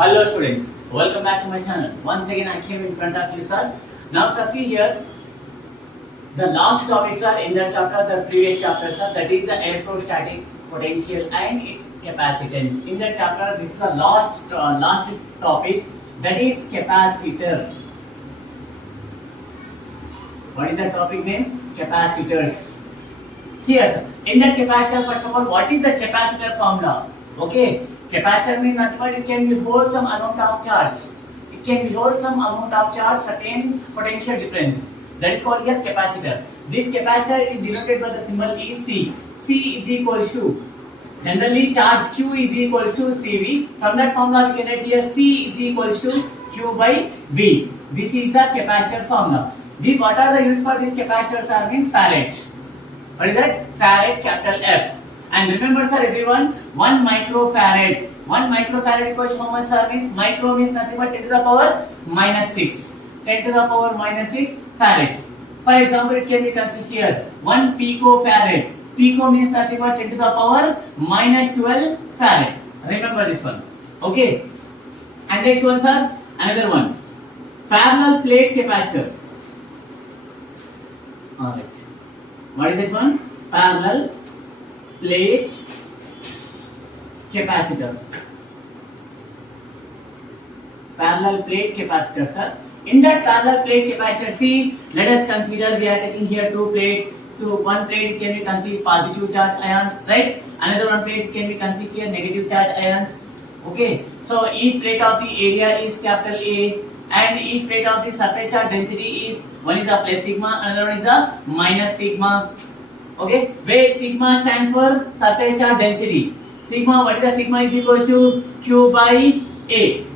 Hello students, welcome back to my channel. Once again I came in front of you sir. Now sir, see here, the last topics are in the chapter, the previous chapter sir, that is the electrostatic potential and its capacitance. In that chapter, this is the last topic, that is capacitor. What is the topic name? Capacitors. See here, in that capacitor, first of all, what is the capacitor formula? Okay, capacitor means nothing but it can be hold some amount of charge. It can be hold some amount of charge, certain potential difference. That is called here capacitor. This capacitor is denoted by the symbol is C. C is equals to, generally charge Q is equals to CV. From that formula we can write here C is equals to Q by V. This is the capacitor formula. What are the units for these capacitors are means farad. What is that? Farad, capital F. And remember sir everyone, 1 microfarad. 1 microfarad equals to how much sir means? Micro means nothing but 10 to the power minus 6. 10 to the power minus 6 farad. For example, it can be consist here 1 picofarad. Pico means nothing but 10 to the power minus 12 farad. Remember this one. Okay. And next one sir, another one. Parallel plate capacitor. Alright. What is this one? Parallel plate capacitor. Parallel plate capacitor, sir. In that parallel plate capacitor, see, let us consider we are taking here two plates. One plate can be considered positive charge ions, right? Another one plate can be considered here negative charge ions. Okay. So each plate of the area is capital A, and each plate of the surface charge density is, one is a plus sigma, another one is a minus sigma. Okay, where sigma stands for surface charge density. Sigma, what is the sigma is equals to Q by A.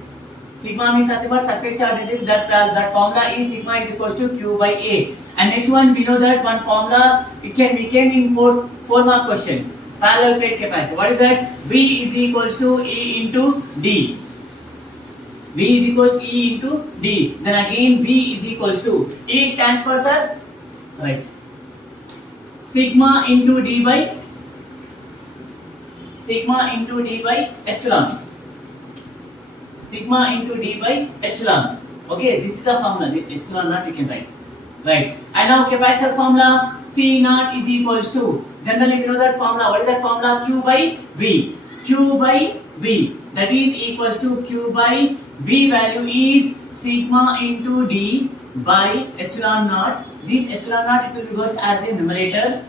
Sigma means nothing but surface charge density. That formula is sigma is equals to Q by A. And next one, we know that one formula it can become in four mark question. Parallel plate capacitor. What is that? V is equals to E into D. V is equals to E into D. Then again V is equals to, E stands for sir, right, sigma into D by epsilon. Sigma into D by epsilon. Okay, this is the formula. The epsilon naught we can write. Right. And now capacitor formula, C naught is equals to, generally we know that formula. What is that formula? Q by V. Q by V. That is equals to Q by V value is sigma into D by epsilon naught. This epsilon naught it will be goes as a numerator.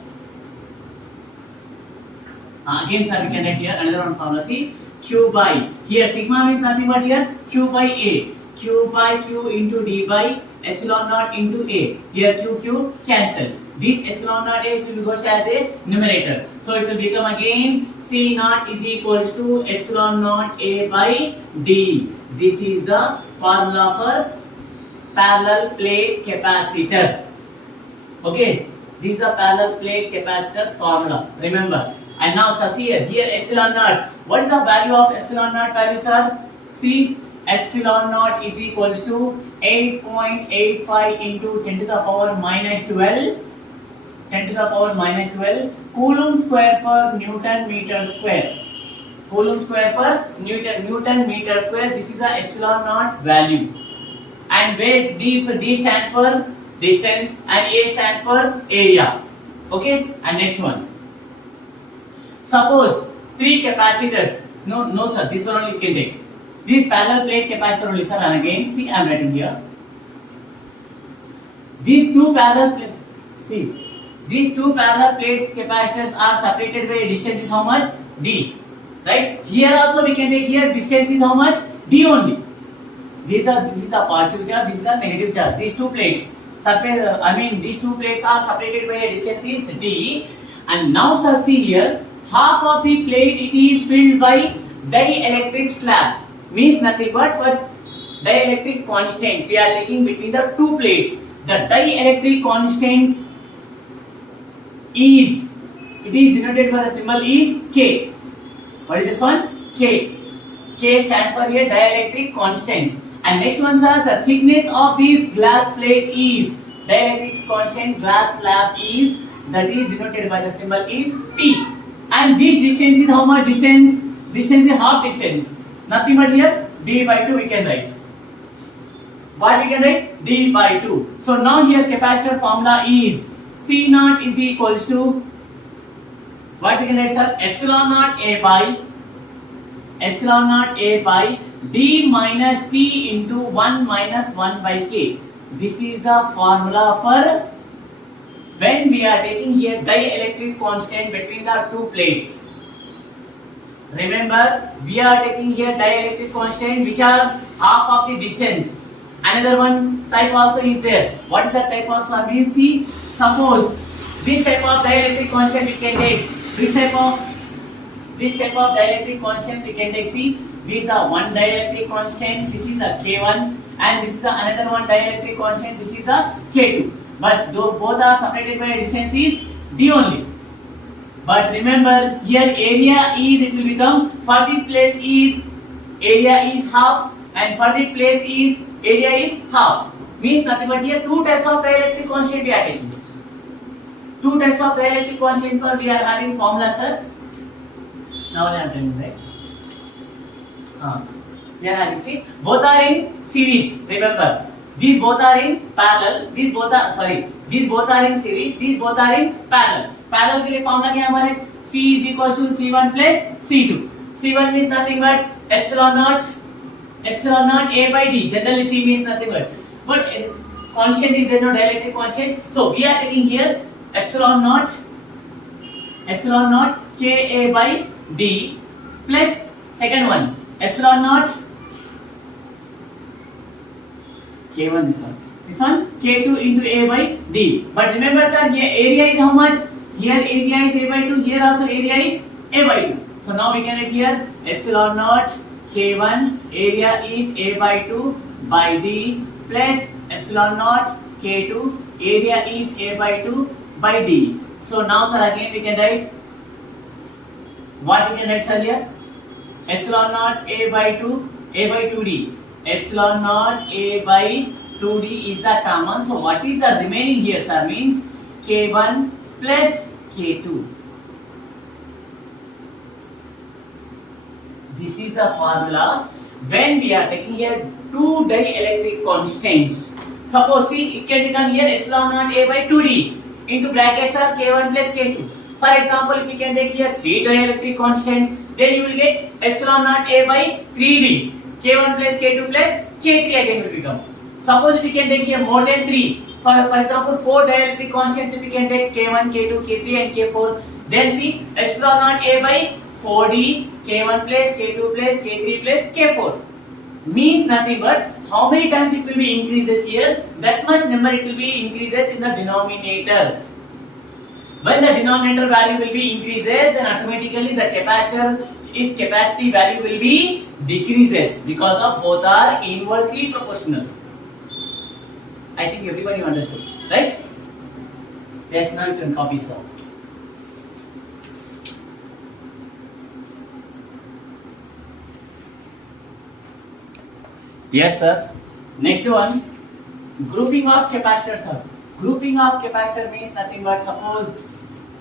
Again sir, we can write here another one formula. See, Q by, here sigma means nothing but here Q by A. Q by Q into D by epsilon naught into A. Here Q cancel. This epsilon naught A will be goes as a numerator. So it will become again C naught is equals to epsilon naught A by D. This is the formula for parallel plate capacitor. Okay, this is a parallel plate capacitor formula. Remember. And now sir, see here epsilon naught. What is the value of epsilon naught value sir? See, epsilon naught is equals to 8.85 into 10 to the power minus 12. 10 to the power minus 12 coulomb square per Newton meter square. Coulomb square per Newton meter square. This is the epsilon naught value. And where D stands for distance and A stands for area. Okay. And next one. Suppose three capacitors. No sir. This one only you can take. This parallel plate capacitor only sir. And again, see, I am writing here. These two parallel plates. See. These two parallel plates capacitors are separated by a distance is how much? D. Right? Here also we can take here distance is how much? D only. This is a positive charge, this is a negative charge. These two plates, these two plates are separated by a distance is D. And now sir, see here, half of the plate it is filled by dielectric slab. Means nothing but dielectric constant we are taking between the two plates. The dielectric constant is, it is denoted by the symbol is K. What is this one? K. K stands for here dielectric constant. And next ones are the thickness of this glass plate is, dielectric constant glass slab is, that is denoted by the symbol is T. And this distance is how much distance? Distance is half distance. Nothing but here d by 2 we can write. What we can write? D by 2. So now here capacitor formula is C naught is equals to what we can write, sir? Epsilon naught A by D minus T into 1 minus 1 by K. This is the formula for when we are taking here dielectric constant between the two plates. Remember, we are taking here dielectric constant which are half of the distance. Another one type also is there. What is that type also? We see, suppose this type of dielectric constant we can take. This type of dielectric constant we can take. See, these are one dielectric constant. This is a K1, and this is the another one dielectric constant. This is the K2. But though both are separated by a distance is D only. But remember here area is, it will become for the place is area is half, and for the place is area is half. Means nothing but here two types of dielectric constant we are taking. Two types of dielectric constant for we are having formula, sir. Now I am telling you, right? We are having, see, both are in series. Remember, these both are in parallel. These both are in series. These both are in parallel. Parallel के लिए formula क्या है हमारे? C is equals to C1 plus C2. C1 means nothing but epsilon naught A by D. Generally C means nothing but constant is there, no dielectric constant. So we are taking here epsilon naught Ka by D plus second one epsilon naught K1 this one K2 into A by D. But remember, sir, here area is how much? Here area is A by 2. Here also area is A by 2. So now we can write here epsilon naught K1 area is A by 2 by D plus epsilon naught K2 area is A by 2 by D. So now, sir, again we can write what we can write, sir, here epsilon naught A by 2D. Epsilon naught A by 2D is the common. So what is the remaining here, sir? Means K1 plus K2. This is the formula when we are taking here two dielectric constants. Suppose see, it can become here epsilon naught A by 2D into brackets are K1 plus K2. For example, if we can take here three dielectric constants, then you will get epsilon naught A by 3D. K1 plus K2 plus K3 again will become. Suppose we can take here more than 3. For example, 4 dielectric constants we can take K1, K2, K3 and K4. Then see epsilon naught A by 4D, K1 plus K2 plus K3 plus K4. Means nothing but how many times it will be increases here, that much number it will be increases in the denominator. When the denominator value will be increases, then automatically the capacitor its capacity value will be decreases because of both are inversely proportional. I think everybody understood, right? Yes, now you can copy so. Yes, sir. Next one, grouping of capacitors, sir. Grouping of capacitor means nothing but suppose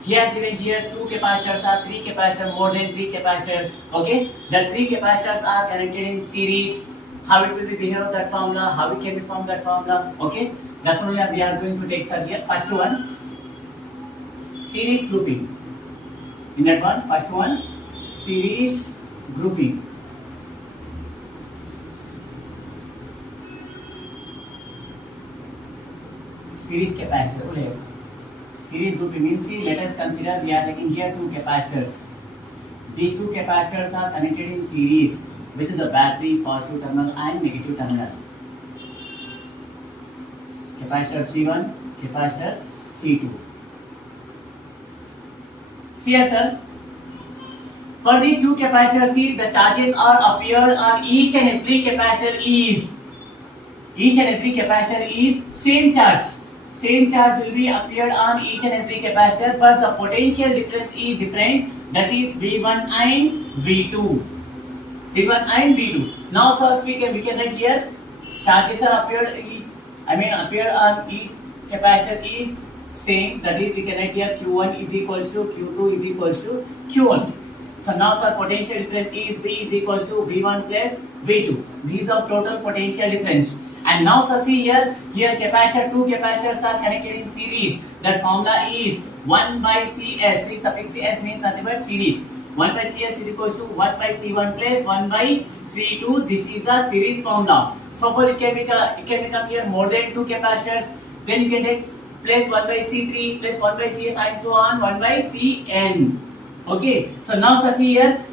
here given here two capacitors are three capacitors, more than three capacitors. Okay, the three capacitors are connected in series. How it will be behave that formula? How it can be formed that formula? Okay, that's only we are going to take, sir, here. First one, series grouping. In that one, first one, series grouping. Series capacitor. Series grouping means, see, let us consider we are taking here two capacitors. These two capacitors are connected in series with the battery positive terminal and negative terminal. Capacitor C1, capacitor C2. See here, sir. For these two capacitors, see, the charges are appeared on each and every capacitor is same charge. Same charge will be appeared on each and every capacitor, but the potential difference is different. That is V1 and V2. V1 and V2. Now, sir, we can write here. Charges are appeared on each capacitor is same. That is, we can write here Q1 is equals to Q2 is equals to Q1. So now sir, potential difference is V is equals to V1 plus V2. These are total potential difference. And now sir, see here, capacitor, two capacitors are connected in series. That formula is 1 by Cs. See, suffix Cs means nothing but series. 1 by Cs is equals to 1 by C1 plus 1 by C2. This is the series formula. Suppose it can become here more than two capacitors. Then you can take plus 1 by C3 plus 1 by Cs and so on 1 by Cn. Okay. So now see here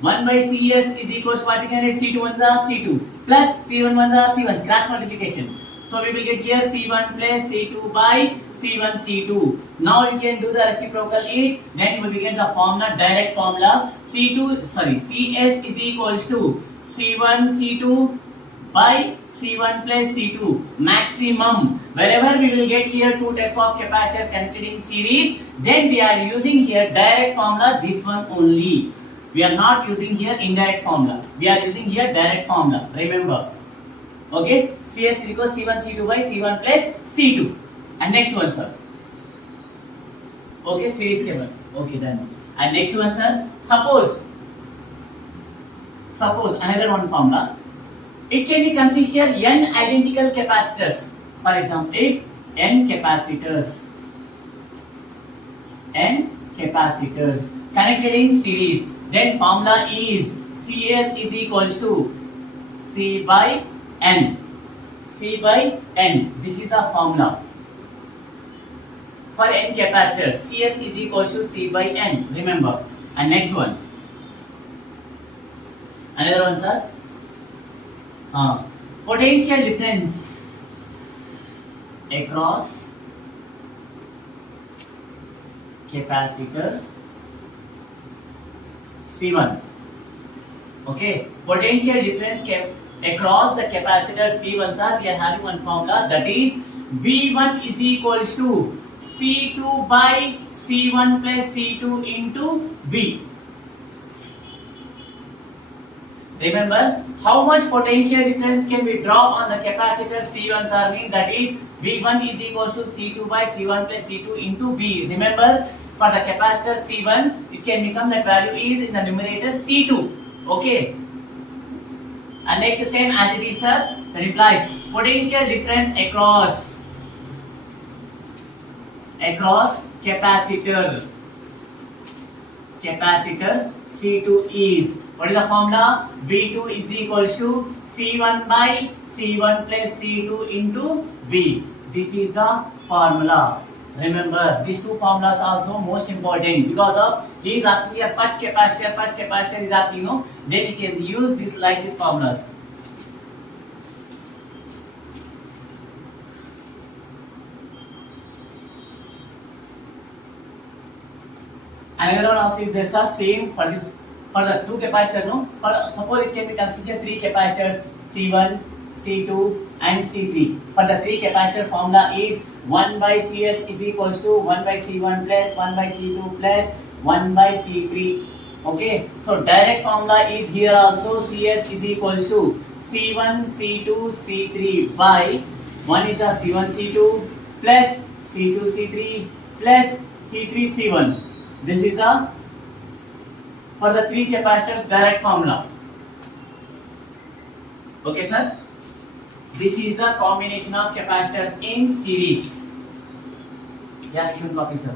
1 by Cs is equals to what we can write C2 1 the C2 plus C1 1 the C1 cross multiplication. So we will get here C1 plus C2 by C1 C2. Now you can do the reciprocal it. Then you will get the formula, direct formula. Cs is equals to C1 C2 by C1 plus C2 maximum. Wherever we will get here two types of capacitor connected in series, then we are using here direct formula, this one only. We are not using here indirect formula. We are using here direct formula. Remember. Okay? Cs is equals C1 C2 by C1 plus C2. And next one, sir. Okay, series table. Okay, done. And next one, sir. Suppose another one formula. It can be considered n identical capacitors. For example, if n capacitors connected in series, then formula is Cs is equals to C by N. C by N. This is the formula. For n capacitors, Cs is equals to C by N. Remember. And next one. Another one, sir. Potential difference across capacitor C1. Okay, potential difference across the capacitor C1, sir, we are having one formula, that is V1 is equals to C2 by C1 plus C2 into V. Remember, how much potential difference can we drop on the capacitor C1, sir, means that is V1 is equals to C2 by C1 plus C2 into V. Remember, for the capacitor C1, it can become that value is in the numerator C2. Okay. And next same as it is, sir, that implies potential difference across capacitor C2 is, what is the formula? V2 is equals to C1 by C1 plus C2 into V. This is the formula. Remember, these two formulas are also most important because of he is asking a first capacitor is asking, no, then we can use this like these formulas. Another one also is the same for this, for the two capacitor, no? Suppose it can be considered three capacitors C1, C2 and C3. For the three capacitor formula is 1 by Cs is equals to 1 by C1 plus 1 by C2 plus 1 by C3. Okay, so direct formula is here also Cs is equals to C1, C2, C3 by 1 is a C1, C2 plus C2, C3 plus C3, C1. This is the for the three capacitors direct formula. Okay, sir. This is the combination of capacitors in series. Yeah, you can copy, sir.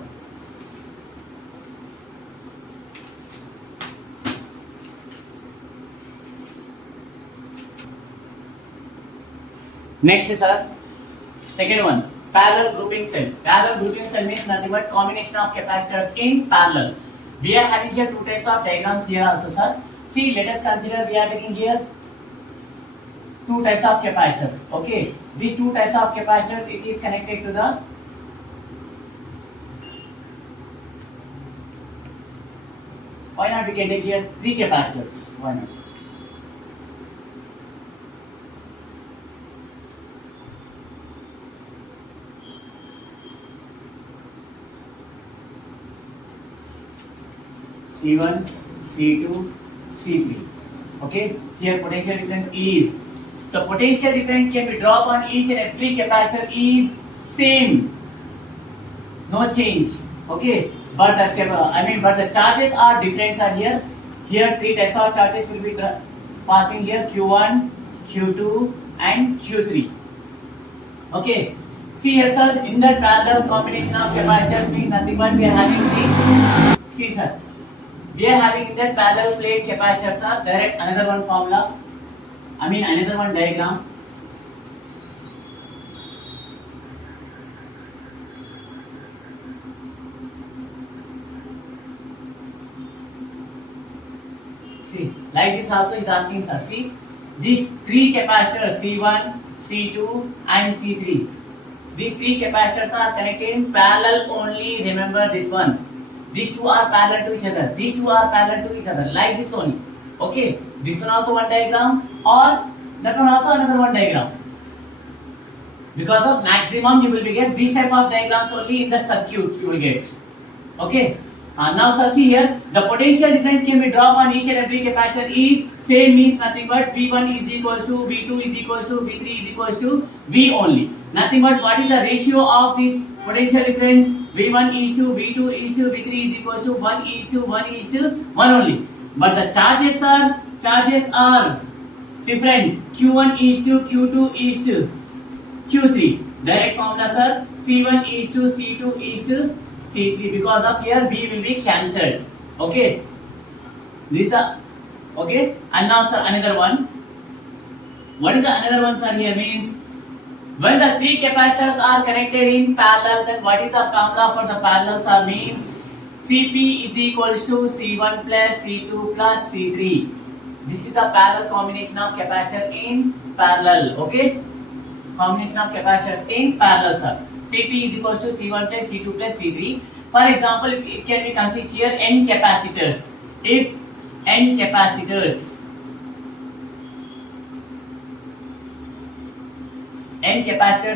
Next, sir. Second one, parallel grouping cell. Parallel grouping cell means nothing but combination of capacitors in parallel. We are having here two types of diagrams here also, sir. See, let us consider we are taking here two types of capacitors. Okay, these two types of capacitors, it is connected to the why not we can take here three capacitors. Why not? C1, C2, C3. Okay, here potential difference is, the potential difference can be dropped on each and every capacitor is same, no change. Okay, but but the charges are different sir here. Here three types of charges will be passing here, Q1, Q2 and Q3. Okay. See here sir, in that parallel combination of capacitors means nothing but we are having, see sir, we are having in that parallel plate capacitors are direct another one formula, another one diagram. See, like this also is asking sir. See, these three capacitors C1, C2 and C3. These three capacitors are connected in parallel only. Remember this one. These two are parallel to each other. These two are parallel to each other. Like this only. Okay. This one also one diagram, or that one also another one diagram. Because of maximum you will be get this type of diagrams only in the circuit you will get. Okay. Now sir, see here, the potential difference can be dropped on each and every capacitor is same, means nothing but V1 is equals to V2 is equals to V3 is equals to V only. Nothing but what is the ratio of this potential difference? V1 is to V2 is to V3 is equals to 1 is to 1 is to 1 only. But the charges are different. Q1 is to Q2 is to Q3. Direct formula sir, C1 is to C2 is to C3, because of here B will be cancelled. Okay. These are okay. And now sir, another one. What is the another one sir here means? When the three capacitors are connected in parallel, then what is the formula for the parallel sir means? Cp is equals to C1 plus C2 plus C3. This is the parallel combination of capacitor in parallel. Okay. Combination of capacitors in parallel sir. Cp is equals to C1 plus C2 plus C3. For example, if it can be considered here n capacitors. If n capacitors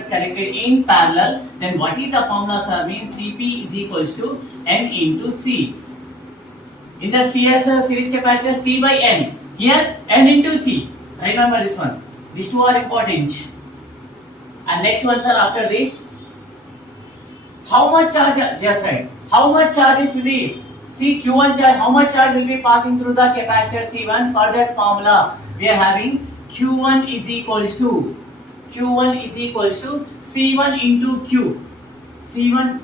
connected in parallel, then what is the formula sir means? Cp is equals to n into C. In the CS series capacitor, C by n. Here n into C. Remember this one. These two are important. And next one sir, after this, how much charge? Yes, right. How much charges will be? See, Q1 charge. How much charge will be passing through the capacitor C1? For that formula, we are having Q1 is equals to C1 into Q. C1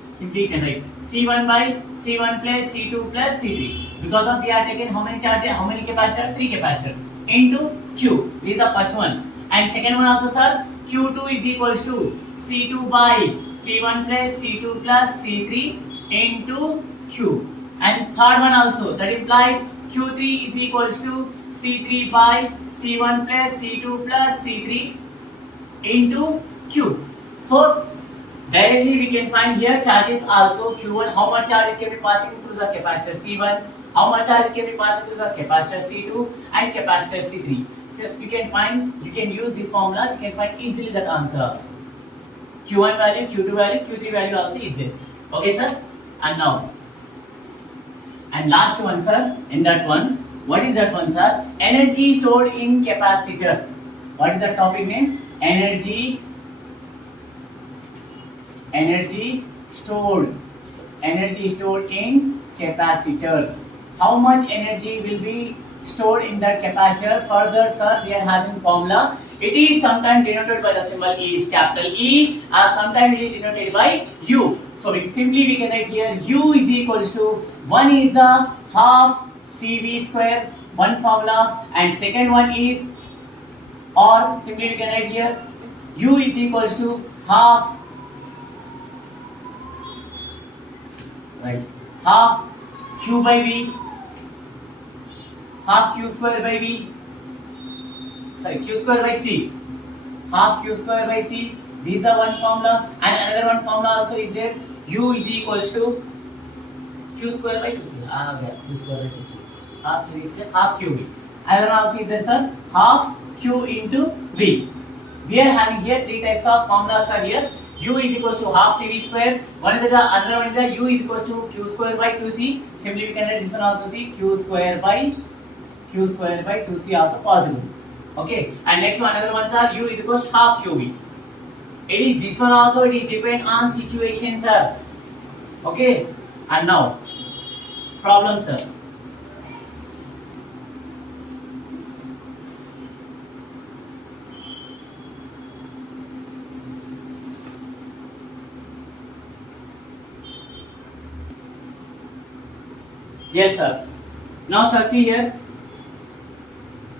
simply you can write C1 by C1 plus C2 plus C3. Because of we are taking how many charges? How many capacitors? 3 capacitors into Q. This is the first one. And second one also, sir. Q2 is equals to C2 by C1 plus C2 plus C3 into Q. And third one also, that implies Q3 is equals to C3 by C1 plus C2 plus C3 into Q. So directly we can find here charges also. Q1, how much charge it can be passing through the capacitor C1, how much charge it can be passing through the capacitor C2 and capacitor C3. So you can find, you can use this formula, you can find easily that answer also. Q1 value, Q2 value, Q3 value also is there. Okay sir? And now, and last one sir, in that one, what is that one sir? Energy stored in capacitor. What is the topic name? Energy stored in capacitor. How much energy will be stored in that capacitor? Further sir, we are having formula. It is sometimes denoted by the symbol is capital E, or sometimes it is denoted by U. So we can write here U is equals to 1 is the half CV square, one formula, and second one is, or simply we can write here U is equals to half, right, half Q by V, half Q square by V, sorry, Q square by C, half Q square by C. These are one formula, and another one formula also is there. U is equals to Q square by 2C. Okay, Q square by 2C. Half C is there, half QV. Another one also is there, sir. Half Q into V. We are having here three types of formulas are here. U is equals to half CV square. One is the another one is the U is equals to Q square by 2C. Simply we can write this one also, see, Q square by 2C also possible. Okay, and next one, another ones are U is equals to half QV. It is this one also, it is depend on situation, sir. Okay, And now, problem, sir. Yes, sir. Now, sir, see here.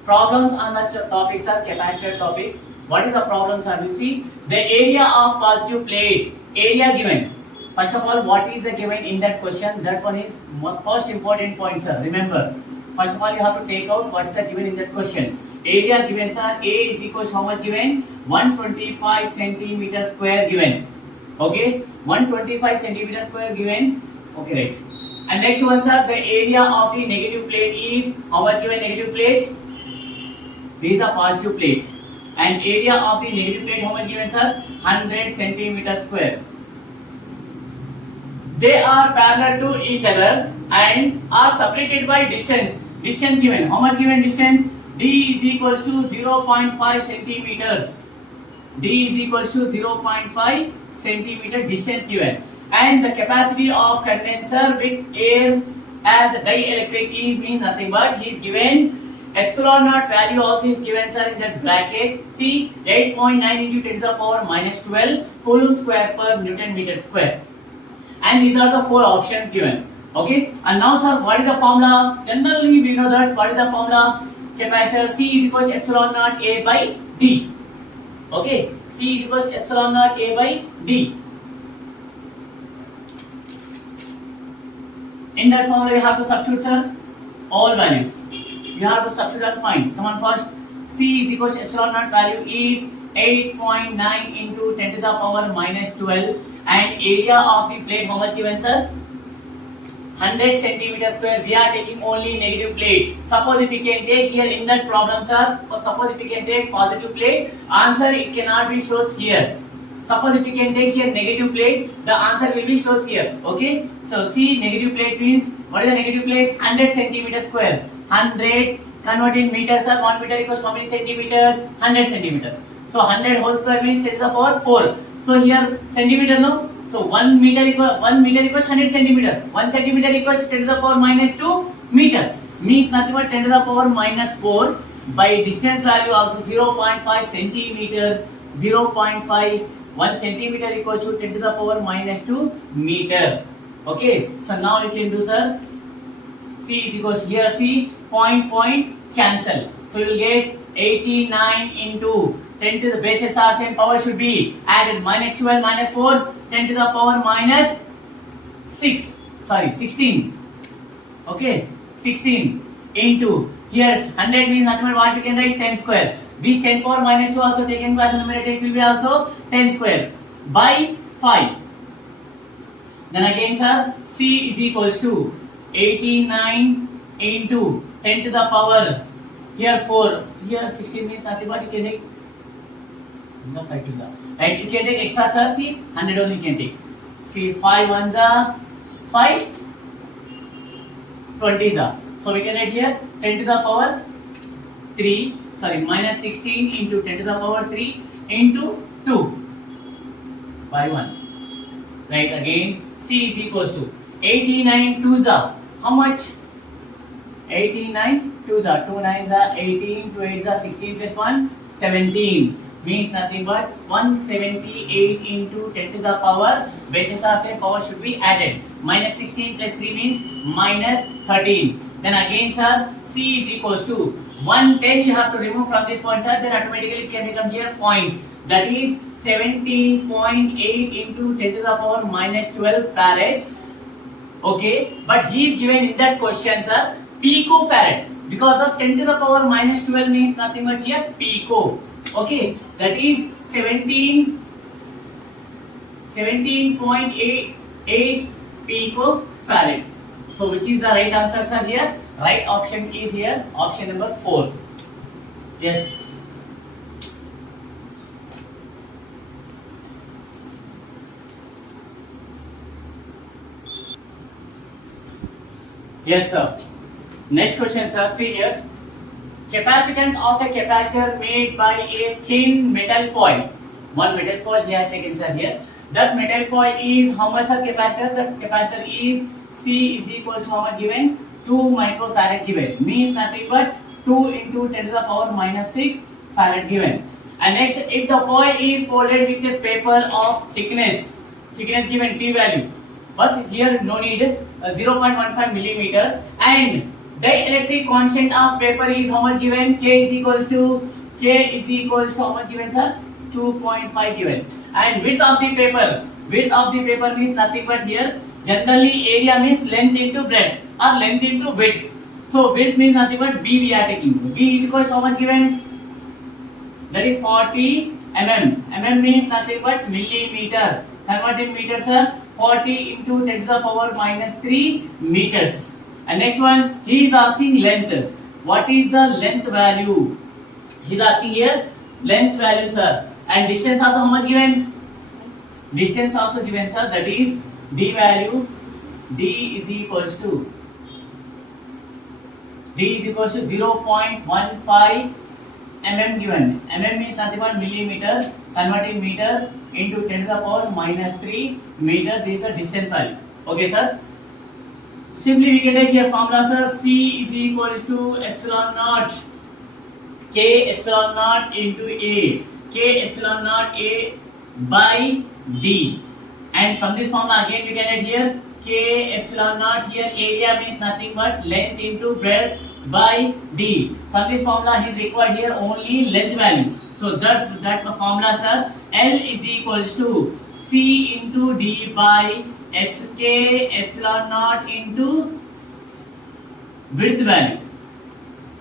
Problems on the topics are capacitor topic. What is the problem, sir? We see the area of positive plate. Area given. First of all, what is the given in that question? That one is most important point, sir. Remember, first of all, you have to take out what is the given in that question. Area given, sir. A is equal to how much given? 125 centimeter square given. Okay, 125 centimeter square given. Okay, right. And next one, sir, the area of the negative plate is how much given? Negative plate. These are positive plates. And area of the negative plate how much given, sir? 100 centimeter square. They are parallel to each other and are separated by distance. Distance given. How much given distance? D is equals to 0.5 centimeter. D is equals to 0.5 centimeter distance given. And the capacity of condenser with air as the dielectric is means nothing but he is given epsilon naught value also is given, sir, in that bracket. See 8.9 into 10 to the power minus 12 coulomb square per Newton meter square. And these are the four options given. Okay. And now, sir, what is the formula? Generally, we know that what is the formula? Capacitor C is equals to epsilon naught A by D. Okay. C is equals to epsilon naught A by D. In that formula, you have to substitute, sir, all values. You have to substitute and find. Come on, first. C is equals to epsilon naught value is 8.9 into 10 to the power minus 12. And area of the plate, how much given, sir? 100 centimeter square. We are taking only negative plate. Suppose if we can take here in that problem, sir, or suppose if we can take positive plate, answer it cannot be shows here. Suppose if we can take here negative plate, the answer will be shows here. Okay. So see, negative plate means what is the negative plate? 100 centimeter square. 100 convert in meters, sir. 1 meter equals how many centimeters? 100 centimeter. So 100 whole square means 10 to the power 4. So here centimeter, no. So 1 meter equals 100 centimeter. 1 centimeter equals 10 to the power minus 2 meter. Means nothing but 10 to the power minus 4 by distance value also 0.5 centimeter. 0.5 1 centimeter equals to 10 to the power minus 2 meter. Okay. So now you can do, sir. C is equals to here C point cancel. So you will get 89 into 10 to the bases are same, power should be added minus 12 minus 4 10 to the power minus 16. Okay, 16 into here 100 means nothing but what we can write 10 square. This 10 power minus 2 also taken by the numerator, it will be also 10 square by 5. Then again, sir, C is equals to 89 into 10 to the power here 4, here 16 means nothing but you can take the 5 to the right, you can take extra, sir. See 100 only you can take. See 5 ones are 5, 20s are, so we can write here 10 to the power 3, sorry, minus 16 into 10 to the power 3 into 2 by 1. Right, again C is equals to 89 2s are how much? 89 2s are 2 9s are 18, 2 8s are 16 plus 1 17. Means nothing but 178 into 10 to the power bases are same, power should be added. Minus 16 plus 3 means minus 13. Then again, sir, C is equals to 110 you have to remove from this point, sir, then automatically it can become here point. That is 17.8 into 10 to the power minus 12 farad. Okay, but he is given in that question, sir, picofarad. Because of 10 to the power minus 12 means nothing but here pico. Okay, that is 17.88 picofarad. So which is the right answer, sir? Here right option is here option number 4. Yes. Yes, sir. Next question, sir. See here. Capacitance of a capacitor made by a thin metal foil. One metal foil he has taken, sir, here. That metal foil is how much a capacitor? The capacitor is C is equals to how much given? 2 microfarad given. Means nothing but 2 into 10 to the power minus 6 farad given. And next, if the foil is folded with a paper of thickness given T value, but here no need 0.15 millimeter, and dielectric constant of paper is how much given? K is equals to how much given, sir? 2.5 given. And width of the paper means nothing but here generally area means length into breadth or length into width. So width means nothing but B we are taking. B is equals to how much given? That is 40 mm. Mm means nothing but millimeter. Convert in meters, sir. 40 into 10 to the power minus 3 meters. And next one, he is asking length. What is the length value? He is asking here length value, sir. And distance also how much given? Distance also given, sir. That is D value. D is equals to 0.15 mm given. Mm means nothing but millimeter. Converting meter into 10 to the power minus 3 meter. This is the distance value. Okay, sir. Simply we can take here formula, sir. C is equals to epsilon naught K epsilon naught into A. K epsilon naught A by D. And from this formula again we can add here K epsilon naught here area means nothing but length into breadth by D. From this formula he is required here only length value. So that formula, sir, L is equals to C into D by K epsilon naught into width value.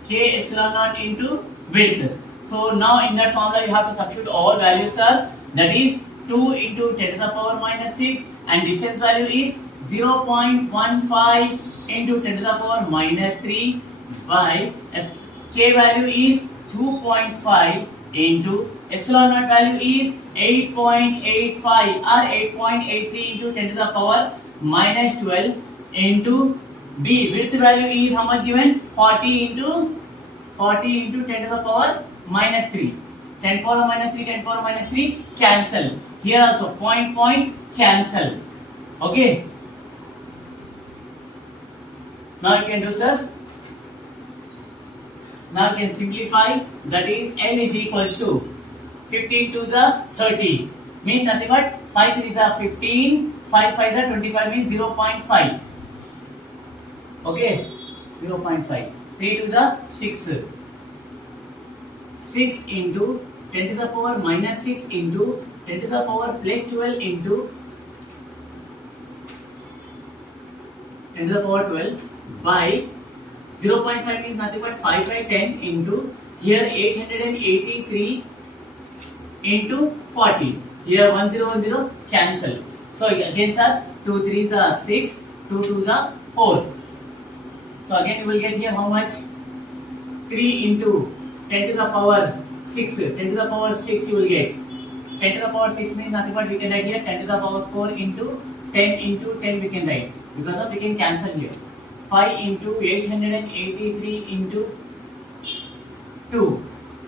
K epsilon naught into width. So now in that formula you have to substitute all values, sir. That is 2 into 10 to the power minus 6 and distance value is 0.15 into 10 to the power minus 3 by K value is 2.5 into epsilon naught value is 8.85 or 8.83 into 10 to the power minus 12 into B. Width value is how much given? 40 into 10 to the power minus 3. 10 power minus 3, 10 power minus 3 cancel. Here also point cancel. Okay. Now you can do, sir. Now you can simplify. That is L is equals to 15 to the 30 means nothing but 5 3 is 15, 5 5 is 25 means 0.5. Okay, 0.5. 3 to the 6. 6 into 10 to the power minus 6 into 10 to the power plus 12 into 10 to the power 12 by 0.5 means nothing but 5 by 10 into here 883 into 40. Here 1010 cancel. So again, sir, 2 3 is 6, 2 2 is 4. So again you will get here how much? 3 into 10 to the power 6. 10 to the power 6 you will get. 10 to the power 6 means nothing but we can write here 10 to the power 4 into 10 we can write. Because of we can cancel here. 5 into 883 into 2.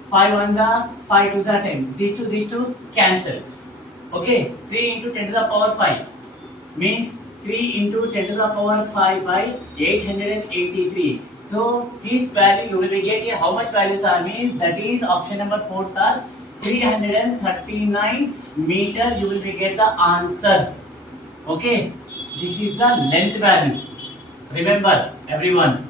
5 1 the 5 2 the 10. These two cancel. Okay. 3 into 10 to the power 5 means 3 into 10 to the power 5 by 883. So this value you will be get here how much values are means that is option number 4 sir 339 meter you will be get the answer. Okay, this is the length value. Remember everyone.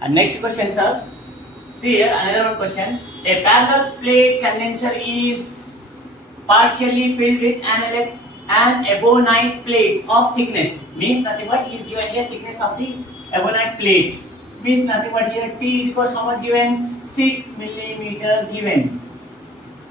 And next question, sir. See here another one question. A parallel plate condenser is partially filled with an ebonite plate of thickness. Means nothing but he is given here thickness of the ebonite plate. Means nothing but here T is equals how much given? 6 millimeter given.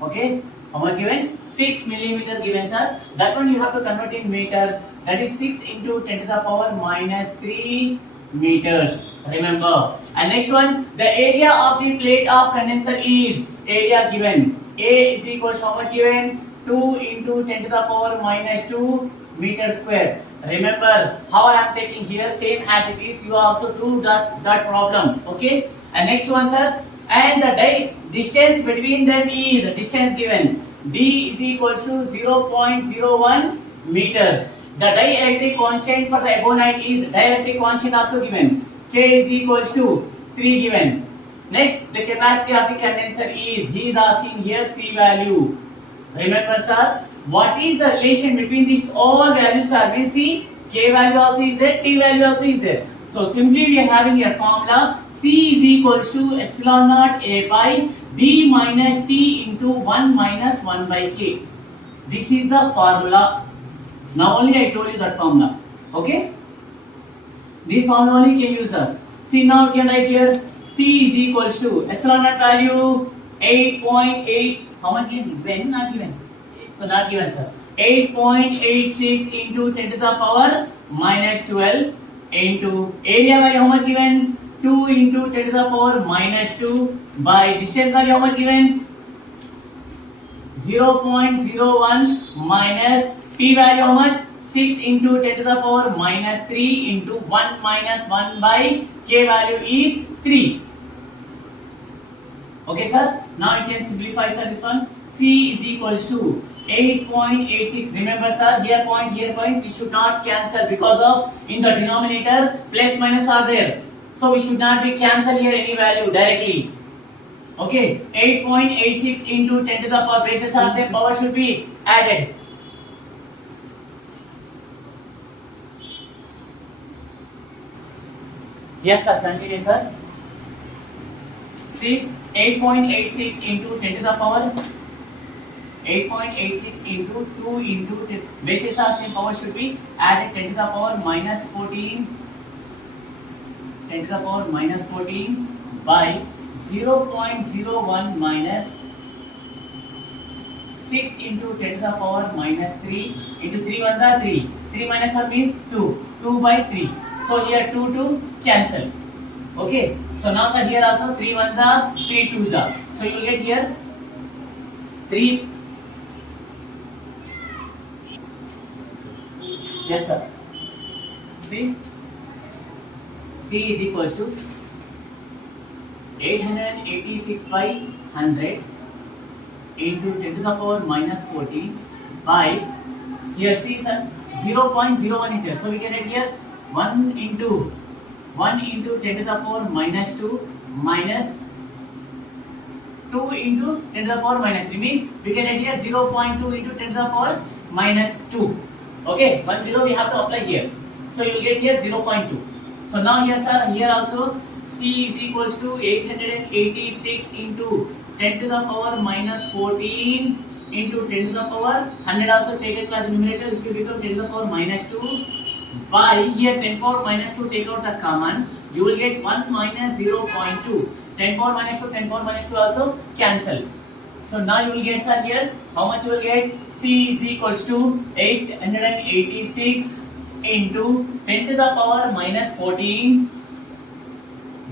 Okay. How much given? 6 millimeter given, sir. That one you have to convert in meter. That is 6 into 10 to the power minus 3 meters. Remember. And next one, the area of the plate of condenser is area given. A is equal to how much given? 2 into 10 to the power minus 2 meter square. Remember how I am taking here same as it is. You also do that problem. Okay. And next one, sir. And the distance between them is distance given. D is equal to 0.01 meter. The dielectric constant for the ebonite is dielectric constant also given. K is equal to 3 given. Next, the capacity of the condenser is, he is asking here C value. Remember, sir, what is the relation between these all values are? We see K value also is there, T value also is there. So simply we are having a formula C is equals to epsilon naught A by B minus T into 1 minus 1 by K. This is the formula. Now only I told you that formula. Okay? This formula only you can use, sir. See, now you can write here C is equals to epsilon naught value 8.8. How much given? Not given. So not given, sir. 8.86 into 10 to the power minus 12 into area value how much given? 2 into 10 to the power minus 2 by distance value how much given? 0.01 minus P value how much? 6 into 10 to the power minus 3 into 1 minus 1 by K value is 3. Okay, sir. Now you can simplify, sir, this one. C is equals to 8.86. Remember, sir, here point, we should not cancel because of in the denominator plus minus are there. So we should not be cancel here any value directly. Okay, 8.86 into 10 to the power bases are there. Power should be added. Yes, sir. Continue, sir. See, 8.86 into 10 to the power 8.86 into 2 into 10. Basis of same power should be added 10 to the power minus 14 10 to the power minus 14 by 0.01 minus 6 into 10 to the power minus 3 into 3 1 the 3. 3 minus 1 means 2. 2 by 3. So here 2 to cancel. Okay. So now, sir, here also 3 1 the 3 2 the. So you will get here 3. Yes, sir. See, C is equals to 886 by 100 into 10 to the power minus 14 by here C, sir, 0.01 is here. So we can write here 1 into 10 to the power minus 2 minus 2 into 10 to the power minus 3 means we can write here 0.2 into 10 to the power minus 2. Okay, 1 0 we have to apply here. So you will get here 0.2. So now here, sir, here also C is equals to 886 into 10 to the power minus 14 into 10 to the power 100 also take it as numerator, it will become 10 to the power minus 2 by here 10 power minus 2 take out the common, you will get 1 minus 0.2. 10 power minus 2, 10 power minus 2 also cancel. So now you will get, sir, here how much you will get? C is equals to 886 into 10 to the power minus 14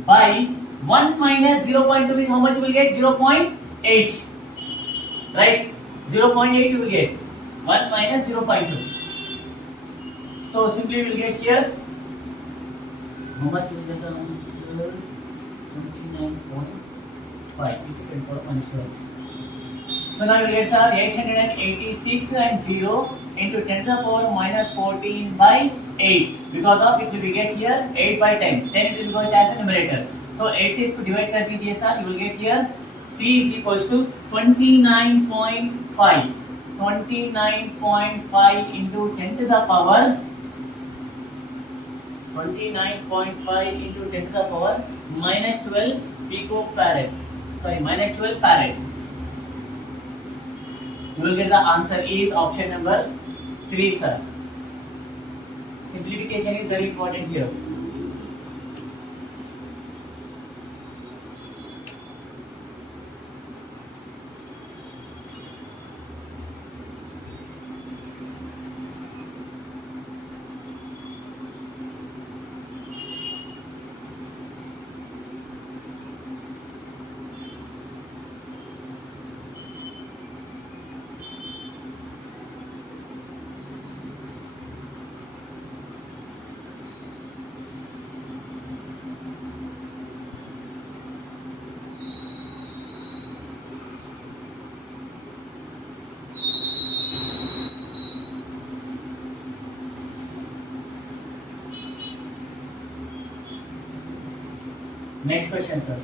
by 1 minus 0.2 means how much you will get? 0.8. Right? 0.8 you will get. 1 minus 0.2. So simply we will get here how much you will get? 29.5 into 10 power minus 12. So now you will get, sir, 886 and 0 into 10 to the power minus 14 by 8. Because of it will get here 8 by 10. 10 it will go as the numerator. So 8 से इसको divide कर दीजिए, sir. You will get here C is equals to 29.5. 29.5 into 10 to the power 29.5 into 10 to the power minus 12 picofarad. Sorry, minus 12 farad. You will get the answer is option number 3, sir. Simplification is very important here. Next question, sir.